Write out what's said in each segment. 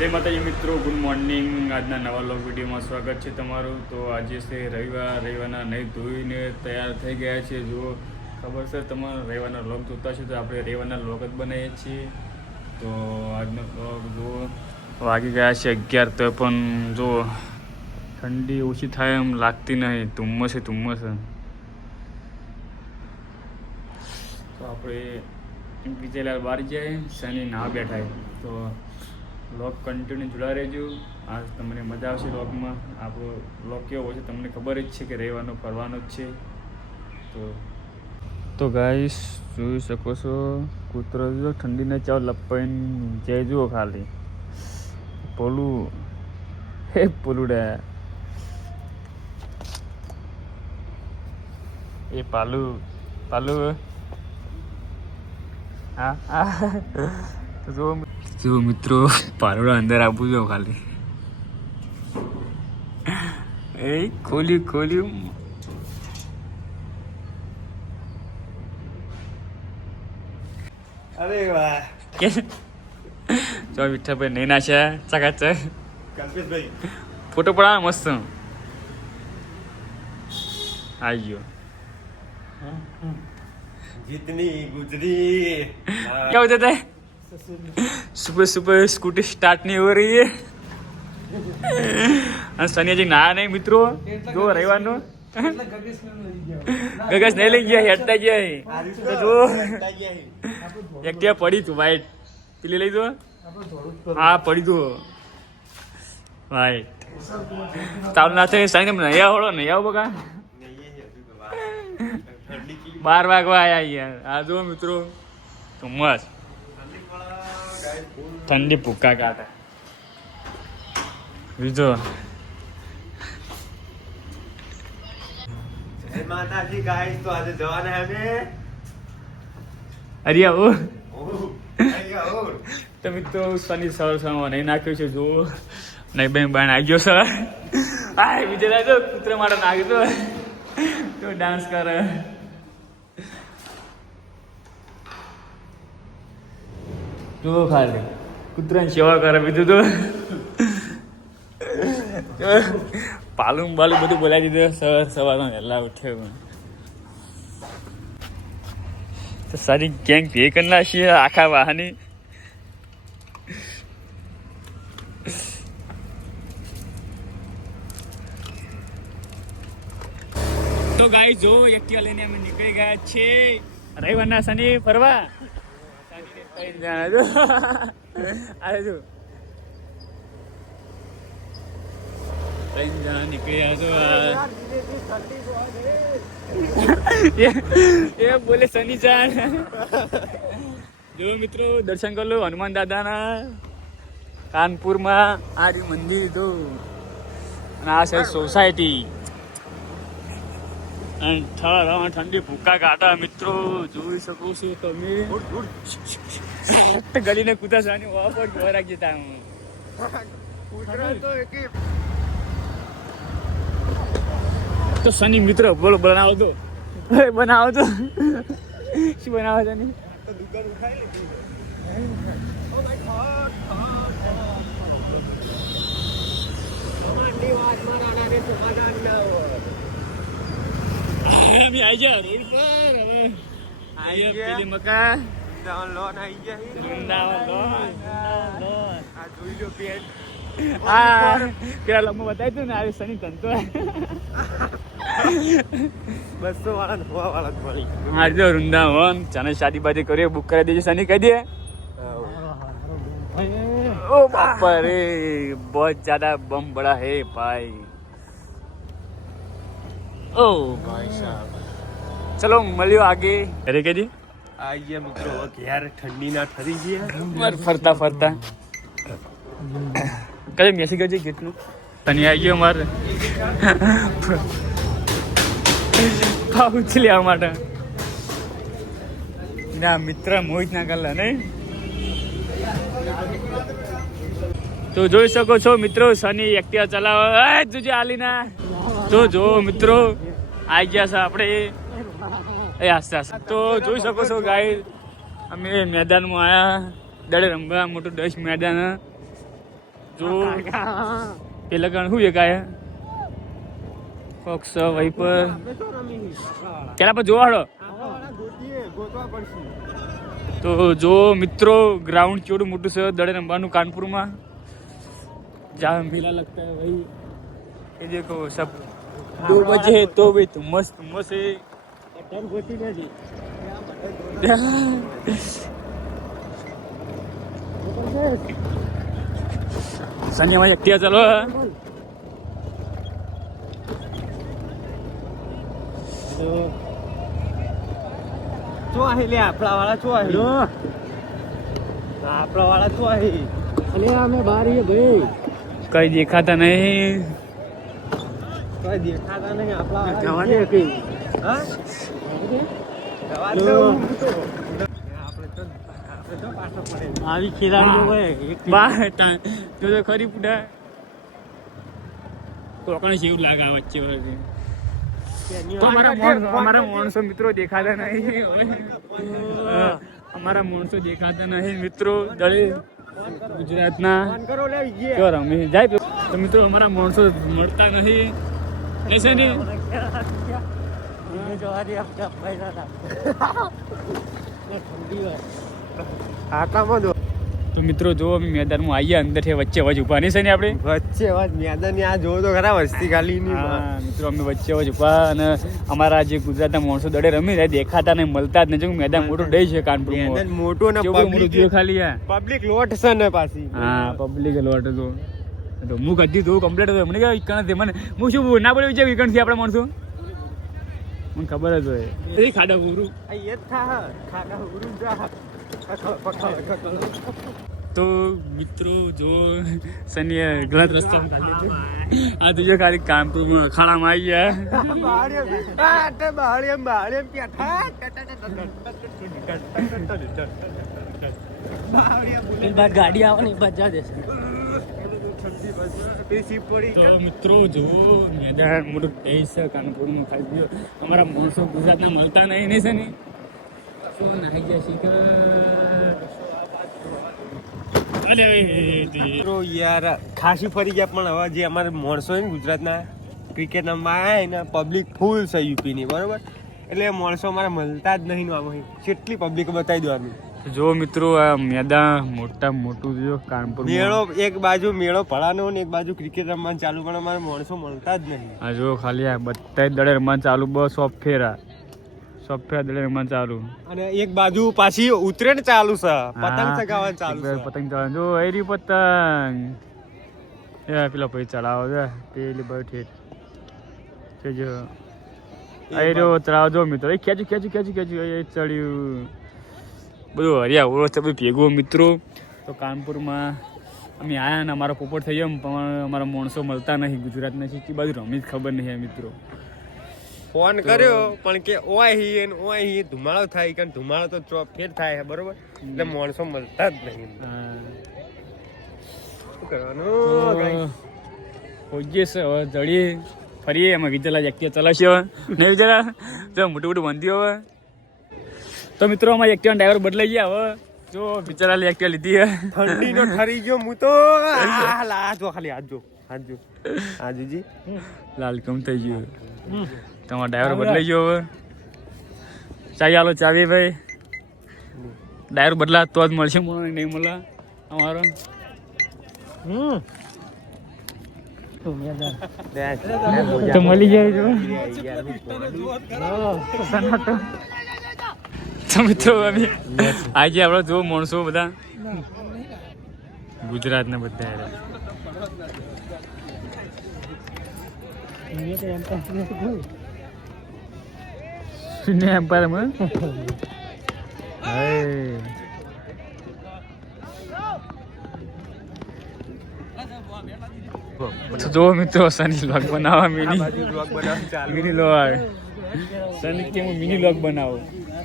જય માતાજી મિત્રો, ગુડ મોર્નિંગ. આજના નવા લોગ વિડીયોમાં સ્વાગત છે તમારું. તો આજે છે રવિવારના નહીં ધોઈને તૈયાર થઈ ગયા છે. જો ખબર છે તમારે રવિવારના લોગ જોતા છે તો આપણે રવિવારના લોગ જ બનાવીએ છીએ. તો આજનો લોગ જો વાગી ગયા છે 11, તો પણ જો ઠંડી ઓછી થાય એમ લાગતી નહીં. ધુમ્મસ છે. તો આપણે વિજયલાલ બહાર જાય, શનિ ના બેઠા તો લોક કન્ટિન્યુ જોડા રહેજો. આજ તમને મજા આવશે લોકમાં. આપણો લોક કેવો હોય છે તમને ખબર જ છે કે રહેવાનો ફરવાનો જ છે. તો ગાઈસ જોઈ શકો છો, કૂતરો જો ઠંડીને ચાવ લપાઈને જઈ જુઓ ખાલી પોલુડા એ પાલુ હા જો મિત્રો, પાલુડા અંદર આપું જો ખાલી એ ખોલ્યું અરે વાહ. જો વિઠ્ઠલભાઈ નહીં નાખ્યા ચકાચક. કલ્પેશભાઈ ફોટો પડા મસ્ત આવી ગયો. જીતની गुजरी क्या होता था? सुबह स्कूटी स्टार्ट नहीं हो रही है. सनिया जी नया नहीं મિત્રો, જો રવિવારનો ગગસ નહીં લઈ ગયા, હેડતા ગયા તો જો એક્ટિવા પડી તું વાઈટ પેલી લઈ દો. હા પડી તું વાઈટ ચાલુ ના થાય. સાંજે નહીં આવડો નહીં આવો બકા 12 વાગવા આયા યાર. આ જો મિત્રો તો મસ્ત ઠંડી ભૂક્કા કાઢે બીજો. જય માતાજી ગાઈસ. તો આજે જવાના હે અમે અરિયા ઓ અહીંયા તો મિત્રો શનિ સવારમાં નહીં નાખ્યો છે. જો નહીં બેન બાણ આવી ગયો સર. હા બીજે લાગ્યો કૂતરા માટે નાખ્યો તો ડાન્સ કરે. જો ખાલી કૂતરાની સેવા કરે. બીજું તો પાલું બધું બોલાવી દીધું. સવારમાં વહેલા ઉઠ્યો તો સારી ગેંગ ભેગી કરી નાખીએ આખા વાહની. તો ગાઈ જો એક્ટિવા લઈને અમે નીકળી ગયા છે રવિવારના શનિ ફરવા. અરે જો 3 જણા નીકળ્યા છો. એ બોલે શનિ જાન. જો મિત્રો દર્શન કરી લો હનુમાન દાદાના કાનપુરમાં. આ રહ્યું મંદિર તો, અને આ છે સોસાયટી. અને ઠંડી ભૂકા કાઢા મિત્રો જોઈ શકો છો તમે. ગલીને કૂદા સાની વાપર ઘર રાખી જતા તો શનિ મિત્ર બોલો બનાવો તો શું બનાવો શનિ? દુકાન ઉઠાઈ લીધી. આવી ગયા રોડ પર. હવે આવી ગયા મકા લોન આવી ગયા. વૃંદાવન લોન. આ જોઈ લો પેન્ટ. હા પેલા લગ્ન બતાવી તું ને આવી શનિ ધંધો 200 વાળા ને 100 વાળા જ મળી. હા જો વૃંદાવન ચાને શાદી બાદી કરીએ બુક કરાવી દેજો. શનિ કહી દે. ओ बापा रे बहुत ज्यादा बम बड़ा है भाई. ओ भाई साहब चलो મળ્યો આગે. અરે કે જી આ ગયા મિત્રો ઘેર ઠંડી ના ઠરી ગયા. ફરતા કઈ મેસી ગયો કેટલું તને આવી ગયો મારે પાઉચ લેવા માટે. ના મિત્ર મોહિત ના કરલા નહીં. તો જોઈ શકો છો મિત્રો શનિ એક્ટિવા ચલાવે જોજે આલીના. તો જો મિત્રો આવી ગયા છે આપણે આસ્તે. તો જોઈ શકો છો ગાય અમે મેદાનમાં આવ્યા દડે રમવા. મોટું 10 મેદાન જો પેલા ગણ શું એકાય ફોક્સ વાઇપર પેલા પર જોવાડો તો જો મિત્રો ગ્રાઉન્ડ કેવડું મોટું છે દડે રમવાનું કાનપુરમાં जहाँ मेला लगता है भाई ये देखो सब 2 बजे तो भी मस्त है सनी हमारी एक्टिवा चलो શું आहे લે આપણા વાળા શું आहे આપણા વાળા શું आहे અલે અમે બહાર એ ભાઈ कहीं दिखाता नहीं કોઈ દેખાતા નહીં આપણા વાળા જવા દે કે હા જવા દે આપણે તો પાછો પડે આવી ખેલાડીઓ હોય જો તો ખરી પુડા કોકને જેવું લાગે આ વચ્ચે વચ્ચે તો हमारा माणसो મિત્રો દેખાતા નહીં हमारा माणसो દેખાતા નહીં મિત્રો દળે ગુજરાતના ક્યો રમે જાય તો મિત્રો અમારા માણસો મળતા નહીં એસે નહીં આટામાં જો તો મિત્રો જો અમે મેદાનમાં આવીએ અંદર છે વચ્ચે વચ ઉભા નહીં છે ને આપણે વચ્ચે વાત મેદાન આ જોવો તો ખરા વસ્તી ખાલી હા મિત્રો અમે વચ્ચે વચ ઉભા અને અમારા જે ગુજરાતના માણસો દડે રમી રહ્યા દેખાતા નહીં મળતા જ નહીં મેદાન મોટું ડે છે કાનપુરમાં મેદાન મોટું ને પબ્લિક ખાલી પબ્લિક લોટ છે ને પાછી હા પબ્લિક લોટ હતો તો હું કદી તો કમ્પ્લીટ હતો મને કે ઈકણ મને હું શું ના પડ્યું છે ઈકણ થી આપણે માણસો મને ખબર જ હોય એ ખાડા ઉરું આ એ થા ખાડા ઉરું જા તો મિત્રો જો સની ગલત રસ્તા આ તુજે ખાલી કાનપુરમાં અખાડામાં આવી ગયા ગાડી આવવાની બજા દેશે તો મિત્રો જો મેદાન મોટું દેશ છે કાનપુરમાં ખાલી અમારા માણસો ગુજરાતના મળતા નહીં છે ને શું નાહી ગયા શીખર યાર ખાસી ફરી ગયા પણ હવે જે અમારે માણસો હોય ને ગુજરાતના ક્રિકેટ રમવા આવ્યા ને પબ્લિક ફૂલ છે યુપીની બરોબર એટલે માણસો અમારે મળતા જ નહીં આમાં કેટલી પબ્લિક બતાવી દેવાનું જો મિત્રો આ મેદાન મોટું જો કાનપુર મેળો એક બાજુ મેળો ભરાનો ને એક બાજુ ક્રિકેટ રમવાનું ચાલુ પણ અમારે માણસો મળતા જ નહીં આ જો ખાલી આ બધા દડે રમવાનું ચાલુ બસ સોફ્ટવેર દડે રમવાનું ચાલુ અને એક બાજુ પાછી ઉતરેણ ચાલુ છે પતંગ ચગાવવાનું ચાલુ છે પતંગ ચગાવવાનું જો એરી પતંગ એ પેલા ભાઈ ચલાવો છે પેલી ભાઈ ઠેઠ છે જો એરો ચલાવજો મિત્રો એ ખેંચું એ ચડ્યું બધું હરિયા ઓળો છે બધું ભેગું મિત્રો તો કાનપુરમાં અમે આવ્યા ને અમારો પોપટ થઈ ગયો પણ અમારા માણસો મળતા નહીં ગુજરાતના છે બાજુ રમી જ ખબર નહીં મિત્રો ફોન કર્યો પણ કે ઓય હી ધુમાડો થાય કારણ ધુમાડો તો ચોપ ફેર થાય બરોબર એટલે માણસો મળતા જ નહીં શું કરવાનું હોઈએ છે હવે જડીએ ફરીએ એમાં વિજયલા એક્ટિવા ચલાવશે હવે નહીં વિજયલા જો મોટું બંધી હવે તો મિત્રો અમારી એક્ટિવા ડ્રાઈવર બદલાઈ ગયા હવે જો વિજયલાલ એક્ટિવા લીધી હે ઠંડીનો ઠરી ગયો હું તો હાથ જો આજુજી લાલ કમ થઈ ગયું તમારો ડ્રાઈવર બદલાઈ ગયો હવે ચાવી આલો ચાવી ભાઈ ડ્રાઈવર બદલા તો જ મળશે મને નહીં મળે અમારો તો મળી જાય તો મિત્રો અમે આજે આપણે જો માણસો બધા ગુજરાતના બધા એમ્પાયર જો મિત્રો સની લોગ બનાવવા મિની લોગ સની કે હું મિની લોગ બનાવો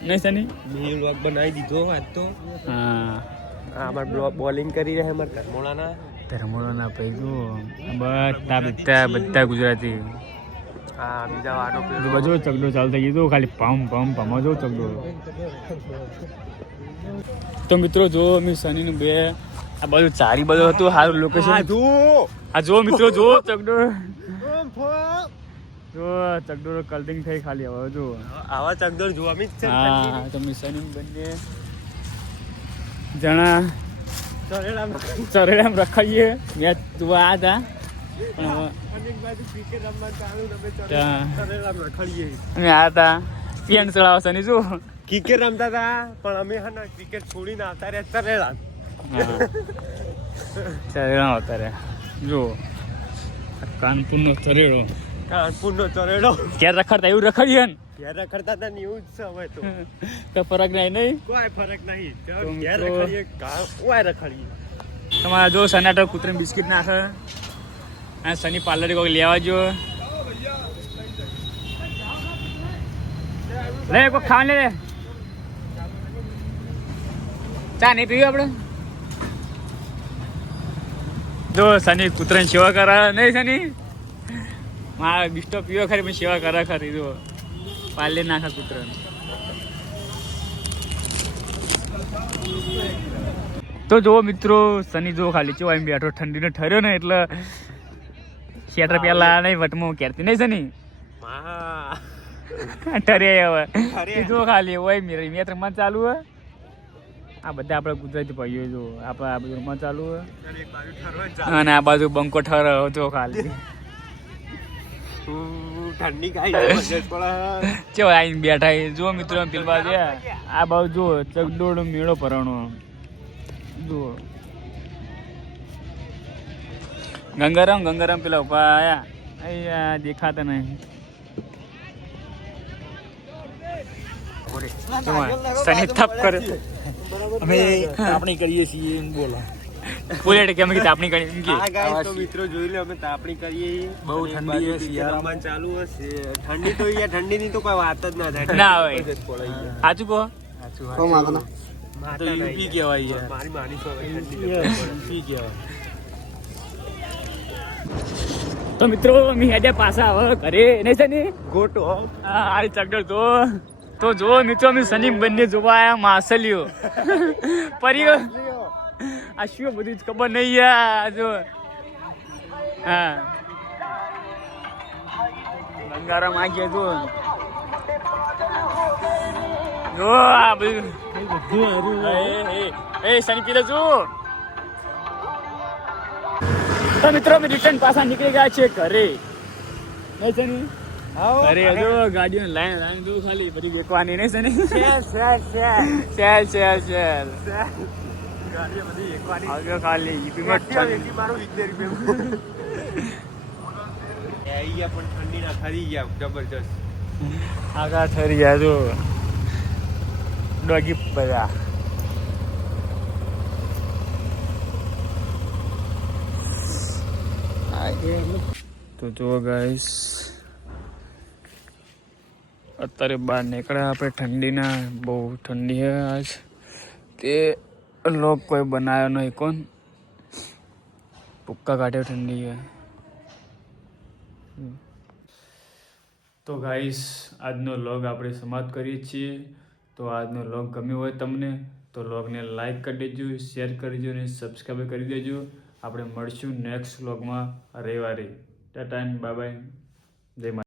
નહીં સની મિની લોગ બનાવી દીધો આજ તો હા અમાર બોલિંગ કરી રહ્યા અમાર ધર્મોળાના પૈકી બધા ગુજરાતી હા બીજા વાનો બધો ચગડો ચાલુ થઈ ગયો ખાલી પમ જો ચગડો તો મિત્રો જો અમે સનીને બે આ બધું ચારી બધું હતું સારું લોકેશન. આ જો મિત્રો જો ચકડોળ જો ચકડોળ કલ્ટિંગ થઈ ખાલી હવે જો આવા ચકડોળ જોવા મી છે. હા તો મિસની બંને જણા ચરેડામ રખાઈએ મેચ જોવા આ હતા પણ હવે અનેક બાજુ ક્રિકેટ રમવાનું ચાલુ તમે ત્યાં. ચરેલા રખડીએ. અમે આ હતા પેન ચડાવશે ને જો ક્રિકેટ રમતા હતા પણ અમે હા ને ક્રિકેટ છોડીને આવતા રહ્યા ચરેલા. ચરેડા આવતા રહ્યા જો કાનપુરનો ચરેડો કાનપુરનો ચરેડો ક્યારે રખડતા એવું રખડીએ ને ઘેર રખડતા હતા ને એવું જ છે હવે તો ફરક નહીં નહીં કોઈ ફરક નહીં. તો ઘેર મિત્રો- રખડીએ કોઈ રખડીએ. તમારા જો સનાટક કૂતરાને બિસ્કિટ નાખે આ સની પાર્લર કોઈ લેવા જો લે કોઈ ખાવા લે ચા નહીં પીવું આપણે જો સની કૂતરાની સેવા કરે નહીં સની મારા બિસ્ટો પીવો ખરી પણ સેવા કરે ખરી જો પાર્લર નાખે કૂતરાને તો જો મિત્રો સની જો ખાલી ચો એમ બેઠો ઠંડીનો ઠર્યો ને એટલે શેટર પેલા નહીં વટમાં કેરતી નહીં સની મા ઠરે હવે ઠરે. એ જો ખાલી હોય મેં રમવા ચાલુ હે આ બધા આપણે ગુજરાતી ભાઈઓ જો આપણે આ બધું રમવા ચાલુ હે એક બાજુ ઠરવાનું ચાલે. અને આ બાજુ બંકો ઠરે જો ખાલી ઠંડી કાંઈ પડે. ચો આઈને બેઠા છે. જો મિત્રો પેલ બાજુ આ બાજુ જો ચકડોળ મેળો ભરાણો જુઓ ગંગારામ પેલા ઉભા આયા અહીંયા દેખાતા નહીં સની થપ કરે અમે તાપણી કરીએ છીએ એમ બોલો. બોલે કે અમે તાપણી કરી એમ કે હા guys, તો મિત્રો જોઈ લો અમે તાપણી કરીએ છીએ. બહુ અને એક ઠંડી બાજુ છે, cricket શિયાળામાં. રમવાનું ચાલુ હશે. ઠંડી તો યાર ઠંડીની તો કોઈ વાત જ ના થાય. ના હોય. ઠંડી તો જ પડાઈ જાય. સાચું કહો માતા તો નહીં યુપી યાર. કહેવાય યાર. મારી માની તો હવે ઠંડી તો Yes, પડે. યુપી કહેવાય. તો મિત્રો અમે હેડ્યા પાછા હવે ઘરે નહીં સની ગોટો આ ચકડોળ તો જો મિત્રો અમે સની બંને જોવા આયા માસલીઓ પરીઓ આ શું બધું જ ખબર નહીં યાર જો હા ગંગારામ આ ગયા જો આ બધું એ સની પીલે જો તો મિત્રો અમે રિટર્ન પાછા નીકળી ગયા છે ઘરે નહીં સની અરે જો ગાડીઓ લાઈન દૂર ખાલી બધી વેકવાની નહીં સની ચાલ ગાડીઓ બધી એકવાની. આગળ ખાલી યુપીમાં એકી મારું 70 રૂપિયા. એ આઈ ગયા પણ ઠંડીના ખરી ગયા જબરજસ્ત. આગળ ઠરી ગયા જો ડોગી બધા તો જો ગાઈસ અત્યારે બહાર નીકળ્યા આપણે ઠંડીના બહુ ઠંડી છે આજ તે લોક કોઈ બનાવ્યો નહીં કોણ પુક્કા કાઢ્યો ઠંડી છે તો ગાઈસ આજનો લોગ આપણે સમાપ્ત કરીએ છીએ તો આજનો લોગ ગમ્યો હોય તમને તો લોગને લાઈક કરી દેજો શેર કરી દેજો અને સબસ્ક્રાઈબ કરી દેજો આપણે મળશું નેક્સ્ટ વ્લોગમાં રવિવારે ટાટા બાય બાય જય માતા